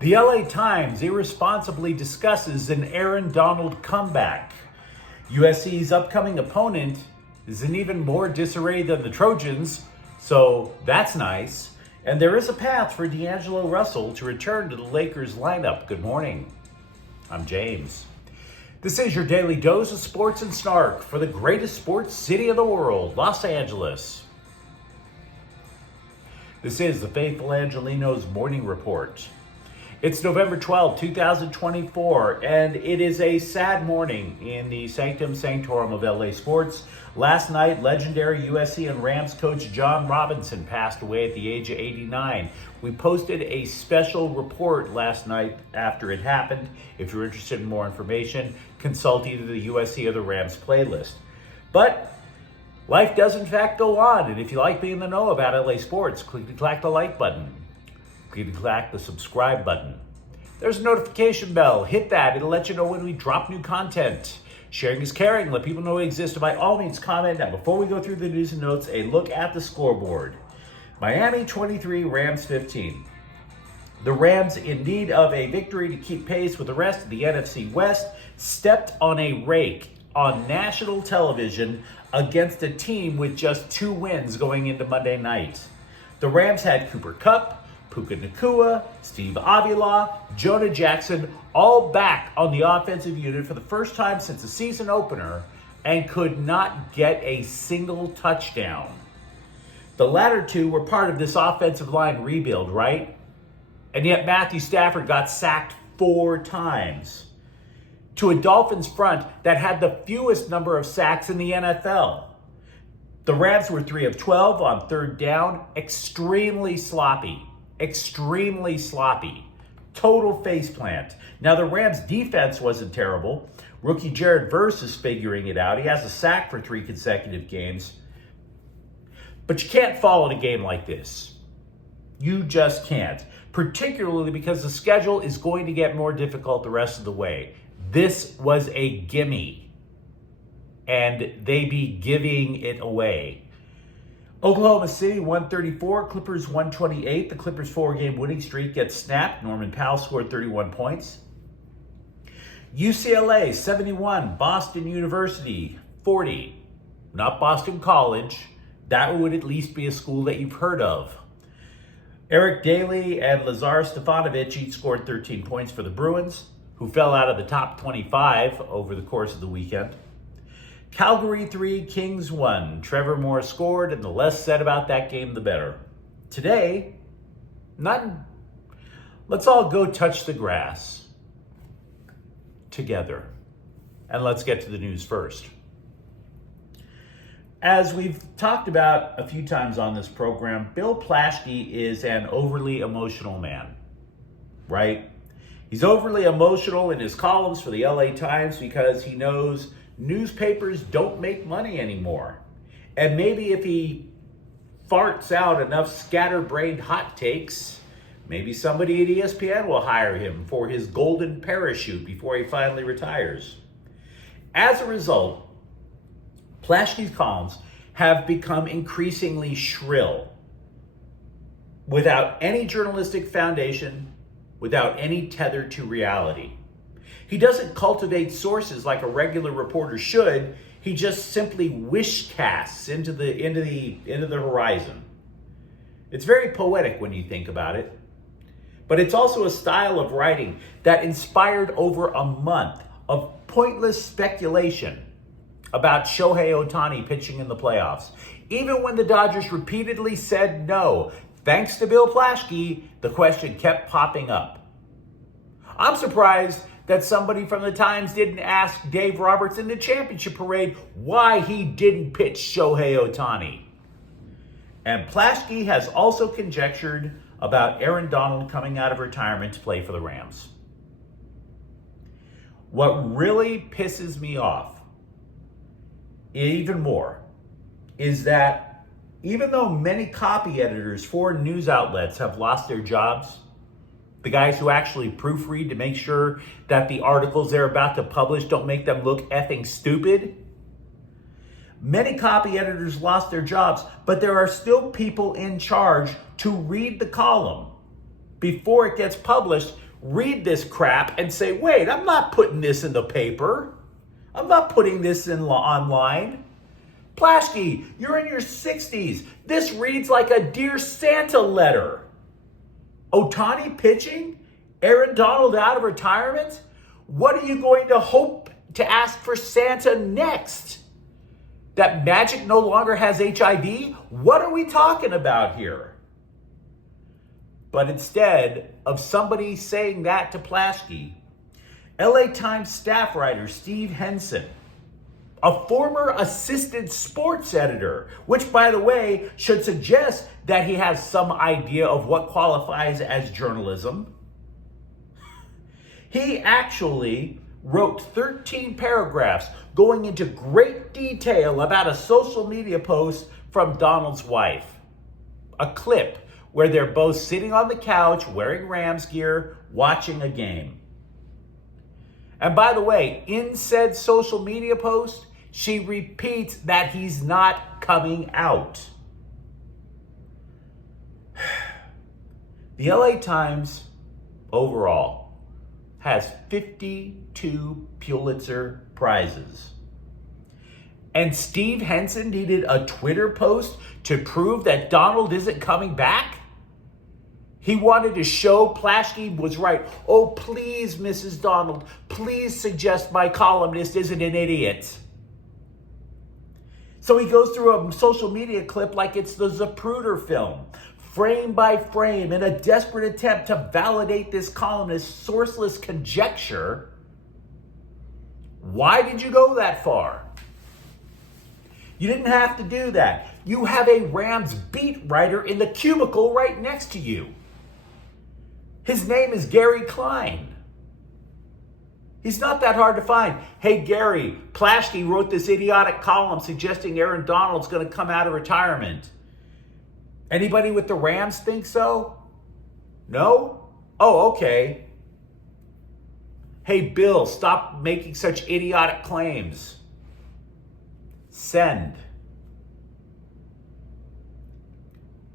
The LA Times irresponsibly discusses an Aaron Donald comeback. USC's upcoming opponent is in even more disarray than the Trojans, so that's nice. And there is a path for D'Angelo Russell to return to the Lakers lineup. Good morning. I'm James. This is your daily dose of sports and snark for the greatest sports city of the world, Los Angeles. This is the faithful Angelenos morning report. It's November 12, 2024, and it is a sad morning in the sanctum sanctorum of LA sports. Last night, legendary USC and Rams coach John Robinson passed away at the age of 89. We posted a special report last night after it happened. If you're interested in more information, consult either the USC or the Rams playlist. But life does in fact go on, and if you like being in the know about LA sports, click the like button. Click the subscribe button. There's a notification bell. Hit that. It'll let you know when we drop new content. Sharing is caring. Let people know we exist. And by all means, comment. Now, before we go through the news and notes, a look at the scoreboard. Miami 23, Rams 15. The Rams, in need of a victory to keep pace with the rest of the NFC West, stepped on a rake on national television against a team with just 2 wins going into Monday night. The Rams had Cooper Kupp, Puka Nacua, Steve Avila, Jonah Jackson, all back on the offensive unit for the first time since the season opener and could not get a single touchdown. The latter two were part of this offensive line rebuild, right? And yet Matthew Stafford got sacked 4 times to a Dolphins front that had the fewest number of sacks in the NFL. The Rams were 3 of 12 on third down, extremely sloppy. Total faceplant. Now, the Rams' defense wasn't terrible. Rookie Jared Verse is figuring it out. He has a sack for 3 consecutive games. But you can't fall in a game like this. You just can't. Particularly because the schedule is going to get more difficult the rest of the way. This was a gimme. And they be giving it away. Oklahoma City 134, Clippers 128. The Clippers' 4-game winning streak gets snapped. Norman Powell scored 31 points. UCLA 71, Boston University 40. Not Boston College. That would at least be a school that you've heard of. Eric Daly and Lazar Stefanovic each scored 13 points for the Bruins, who fell out of the top 25 over the course of the weekend. Calgary 3, Kings 1. Trevor Moore scored, and the less said about that game, the better. Today, none. Let's all go touch the grass together. And let's get to the news first. As we've talked about a few times on this program, Bill Plaschke is an overly emotional man, right? He's overly emotional in his columns for the LA Times because he knows newspapers don't make money anymore. And maybe if he farts out enough scatterbrained hot takes, maybe somebody at ESPN will hire him for his golden parachute before he finally retires. As a result, Plaschke's columns have become increasingly shrill, without any journalistic foundation, without any tether to reality. He doesn't cultivate sources like a regular reporter should. He just simply wishcasts into the horizon. It's very poetic when you think about it. But it's also a style of writing that inspired over a month of pointless speculation about Shohei Ohtani pitching in the playoffs. Even when the Dodgers repeatedly said no, thanks to Bill Plaschke, the question kept popping up. I'm surprised that somebody from the Times didn't ask Dave Roberts in the championship parade why he didn't pitch Shohei Ohtani. And Plaschke has also conjectured about Aaron Donald coming out of retirement to play for the Rams. What really pisses me off even more is that even though many copy editors for news outlets have lost their jobs, the guys who actually proofread to make sure that the articles they're about to publish don't make them look effing stupid. Many copy editors lost their jobs, but there are still people in charge to read the column before it gets published read this crap and say, wait, I'm not putting this in the paper. I'm not putting this in online. Plaschke, you're in your 60s. This reads like a Dear Santa letter. Ohtani pitching? Aaron Donald out of retirement? What are you going to hope to ask for Santa next? That Magic no longer has HIV? What are we talking about here? But instead of somebody saying that to Plaschke, LA Times staff writer Steve Henson, a former assistant sports editor, which, by the way, should suggest that he has some idea of what qualifies as journalism. He actually wrote 13 paragraphs going into great detail about a social media post from Donald's wife. A clip where they're both sitting on the couch wearing Rams gear, watching a game. And by the way, in said social media post, she repeats that he's not coming out. The LA Times overall has 52 Pulitzer Prizes. And Steve Henson needed a Twitter post to prove that Donald isn't coming back? He wanted to show Plaschke was right. Oh, please, Mrs. Donald, please suggest my columnist isn't an idiot. So he goes through a social media clip like it's the Zapruder film, frame by frame, in a desperate attempt to validate this columnist's sourceless conjecture. Why did you go that far? You didn't have to do that. You have a Rams beat writer in the cubicle right next to you. His name is Gary Klein. He's not that hard to find. Hey, Gary, Plaschke wrote this idiotic column suggesting Aaron Donald's going to come out of retirement. Anybody with the Rams think so? No? Oh, okay. Hey, Bill, stop making such idiotic claims. Send.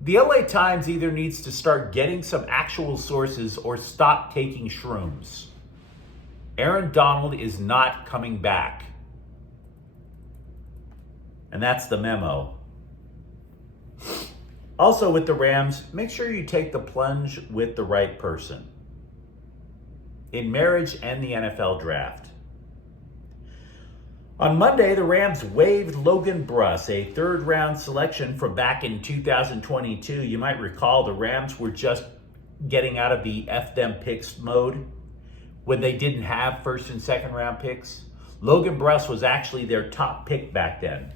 The LA Times either needs to start getting some actual sources or stop taking shrooms. Aaron Donald is not coming back. And that's the memo. Also with the Rams, make sure you take the plunge with the right person. In marriage and the NFL draft. On Monday, the Rams waived Logan Bruss, a third-round selection from back in 2022. You might recall the Rams were just getting out of the F them picks mode when they didn't have first and second round picks. Logan Bruss was actually their top pick back then,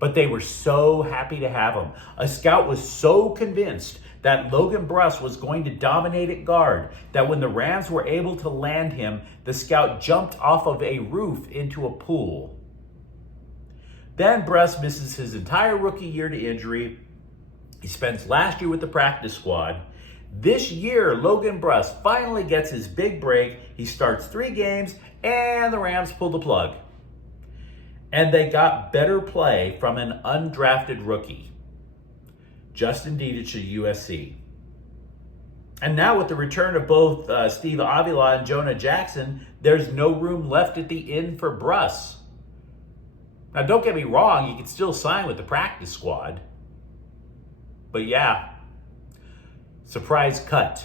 but they were so happy to have him. A scout was so convinced that Logan Bruss was going to dominate at guard that when the Rams were able to land him, the scout jumped off of a roof into a pool. Then Bruss misses his entire rookie year to injury. He spends last year with the practice squad. This year, Logan Bruss finally gets his big break. He starts 3 games, and the Rams pull the plug. And they got better play from an undrafted rookie, Justin Dedich of USC. And now with the return of both Steve Avila and Jonah Jackson, there's no room left at the inn for Bruss. Now, don't get me wrong, you can still sign with the practice squad. But yeah, surprise cut,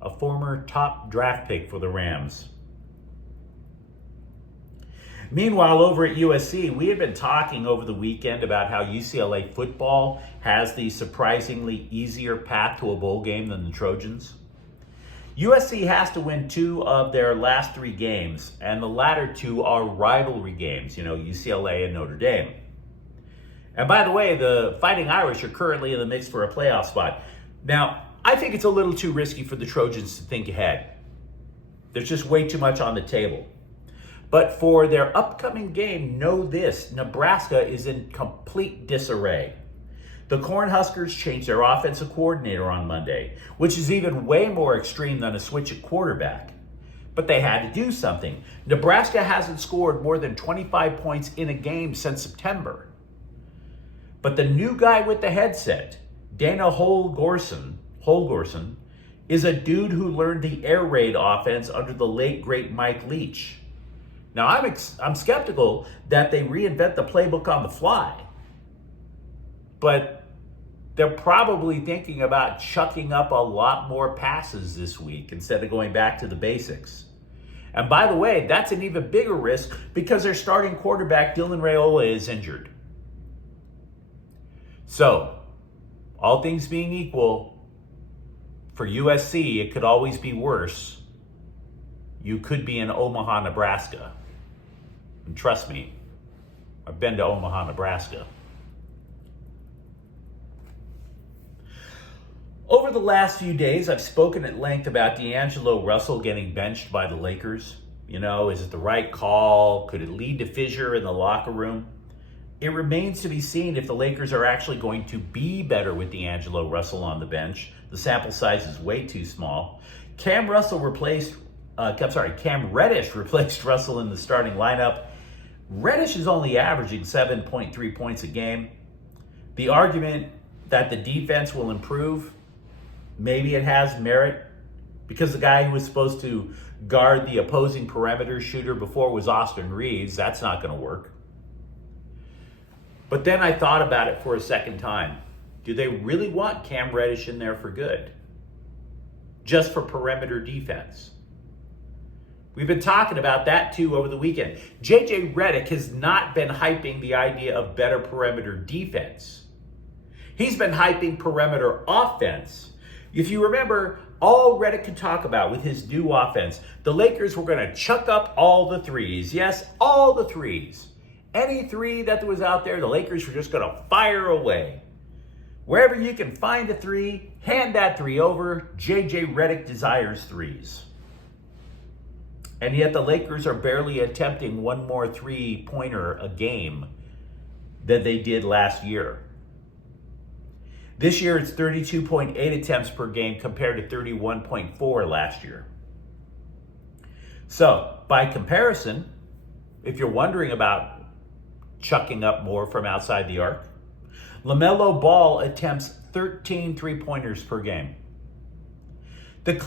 a former top draft pick for the Rams. Meanwhile, over at USC, we had been talking over the weekend about how UCLA football has the surprisingly easier path to a bowl game than the Trojans. USC has to win 2 of their last 3 games, and the latter 2 are rivalry games, UCLA and Notre Dame. And by the way, the Fighting Irish are currently in the mix for a playoff spot. Now, I think it's a little too risky for the Trojans to think ahead. There's just way too much on the table. But for their upcoming game, know this: Nebraska is in complete disarray. The Cornhuskers changed their offensive coordinator on Monday, which is even way more extreme than a switch at quarterback. But they had to do something. Nebraska hasn't scored more than 25 points in a game since September. But the new guy with the headset, Dana Holgorsen, is a dude who learned the air raid offense under the late, great Mike Leach. Now, I'm skeptical that they reinvent the playbook on the fly, but they're probably thinking about chucking up a lot more passes this week instead of going back to the basics. And by the way, that's an even bigger risk because their starting quarterback, Dylan Raiola, is injured. So, all things being equal, for USC, it could always be worse. You could be in Omaha, Nebraska. And trust me, I've been to Omaha, Nebraska. Over the last few days, I've spoken at length about D'Angelo Russell getting benched by the Lakers. You know, is it the right call? Could it lead to fissure in the locker room? It remains to be seen if the Lakers are actually going to be better with D'Angelo Russell on the bench. The sample size is way too small. Cam Reddish replaced Russell in the starting lineup. Reddish is only averaging 7.3 points a game. The argument that the defense will improve, maybe it has merit, because the guy who was supposed to guard the opposing perimeter shooter before was Austin Reeves. That's not going to work. But then I thought about it for a second time. Do they really want Cam Reddish in there for good? Just for perimeter defense? We've been talking about that too over the weekend. JJ Redick has not been hyping the idea of better perimeter defense. He's been hyping perimeter offense. If you remember, all Redick could talk about with his new offense, the Lakers were going to chuck up all the threes. Yes, all the threes. Any three that was out there, the Lakers were just going to fire away. Wherever you can find a three, hand that three over. JJ Redick desires threes. And yet the Lakers are barely attempting one more three-pointer a game than they did last year. This year it's 32.8 attempts per game compared to 31.4 last year. So, by comparison, if you're wondering about chucking up more from outside the arc, LaMelo Ball attempts 13 three-pointers per game. Two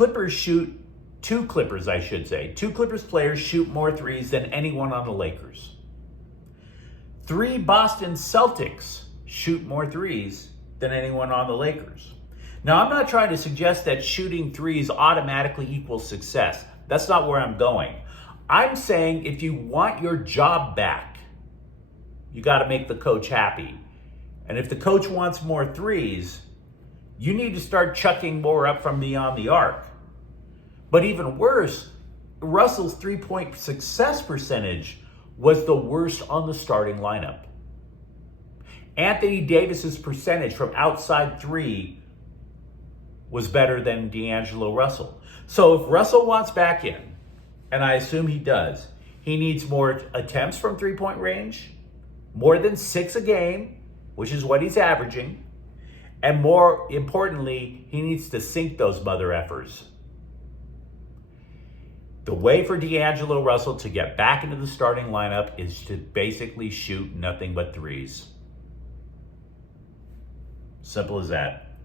Clippers players shoot more threes than anyone on the Lakers. 3 Boston Celtics shoot more threes than anyone on the Lakers. Now, I'm not trying to suggest that shooting threes automatically equals success. That's not where I'm going. I'm saying if you want your job back, you got to make the coach happy. And if the coach wants more threes, you need to start chucking more up from beyond the arc. But even worse, Russell's three-point success percentage was the worst on the starting lineup. Anthony Davis's percentage from outside three was better than D'Angelo Russell. So if Russell wants back in, and I assume he does, he needs more attempts from three-point range, more than 6 a game, which is what he's averaging, and more importantly, he needs to sink those mother effers. The way for D'Angelo Russell to get back into the starting lineup is to basically shoot nothing but threes. Simple as that.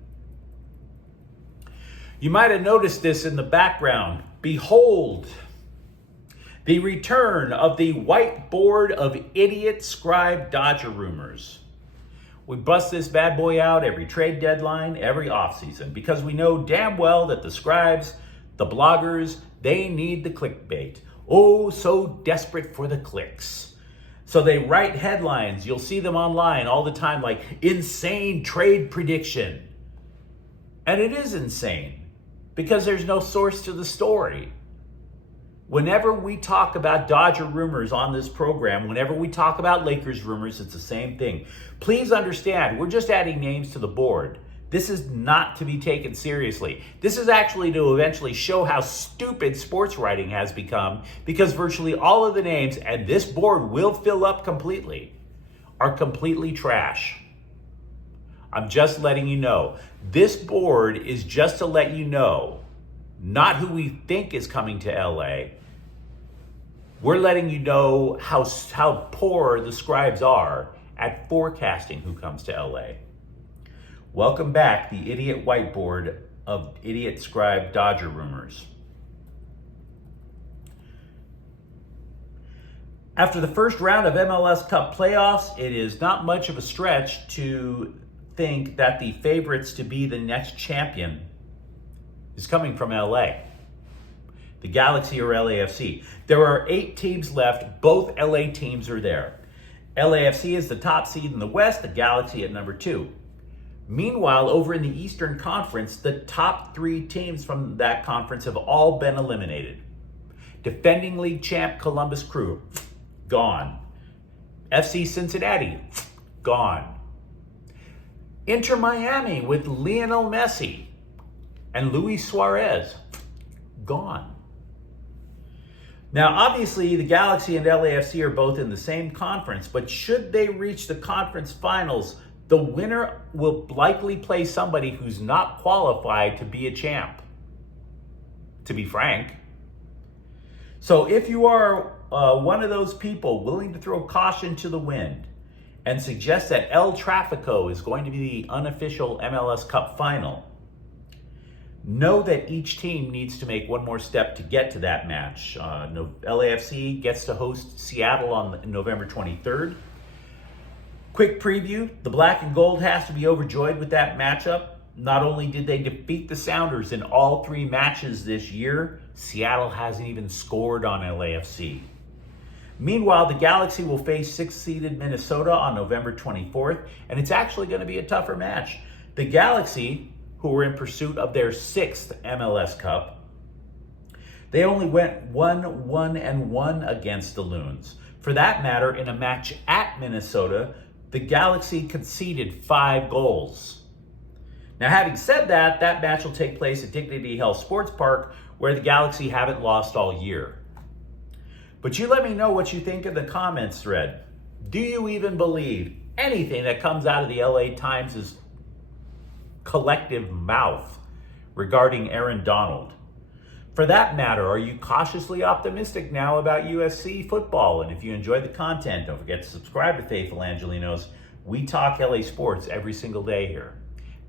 You might have noticed this in the background. Behold, the return of the whiteboard of idiot scribe Dodger rumors. We bust this bad boy out every trade deadline, every offseason, because we know damn well that the scribes, the bloggers, they need the clickbait. Oh, so desperate for the clicks. So they write headlines. You'll see them online all the time, like insane trade prediction. And it is insane because there's no source to the story. Whenever we talk about Dodger rumors on this program, whenever we talk about Lakers rumors, it's the same thing. Please understand, we're just adding names to the board. This is not to be taken seriously. This is actually to eventually show how stupid sports writing has become, because virtually all of the names, and this board will fill up completely, are completely trash. I'm just letting you know. This board is just to let you know, not who we think is coming to LA. We're letting you know how poor the scribes are at forecasting who comes to LA. Welcome back, the idiot whiteboard of idiot scribe Dodger rumors. After the first round of MLS Cup playoffs, it is not much of a stretch to think that the favorites to be the next champion is coming from LA. The Galaxy or LAFC. There are 8 teams left. Both LA teams are there. LAFC is the top seed in the West, the Galaxy at number 2. Meanwhile, over in the Eastern Conference, the top 3 teams from that conference have all been eliminated. Defending league champ Columbus Crew, gone. FC Cincinnati, gone. Inter Miami with Lionel Messi and Luis Suarez, gone. Now, obviously, the Galaxy and LAFC are both in the same conference, but should they reach the conference finals, the winner will likely play somebody who's not qualified to be a champ, to be frank. So if you are one of those people willing to throw caution to the wind and suggest that El Tráfico is going to be the unofficial MLS Cup final, know that each team needs to make one more step to get to that match. LAFC gets to host Seattle on November 23rd. Quick preview, the Black and Gold has to be overjoyed with that matchup. Not only did they defeat the Sounders in all 3 matches this year, Seattle hasn't even scored on LAFC. Meanwhile, the Galaxy will face 6th-seeded Minnesota on November 24th, and it's actually going to be a tougher match. The Galaxy, who were in pursuit of their 6th MLS Cup, they only went 1-1-1 against the Loons. For that matter, in a match at Minnesota, the Galaxy conceded 5 goals. Now, having said that, that match will take place at Dignity Health Sports Park, where the Galaxy haven't lost all year. But you let me know what you think in the comments thread. Do you even believe anything that comes out of the LA Times' collective mouth regarding Aaron Donald? For that matter, are you cautiously optimistic now about USC football? And if you enjoyed the content, don't forget to subscribe to Faithful Angelenos. We talk LA sports every single day here.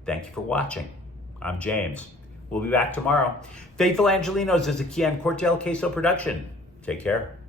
Thank you for watching. I'm James. We'll be back tomorrow. Faithful Angelenos is a Kian Cortel Queso production. Take care.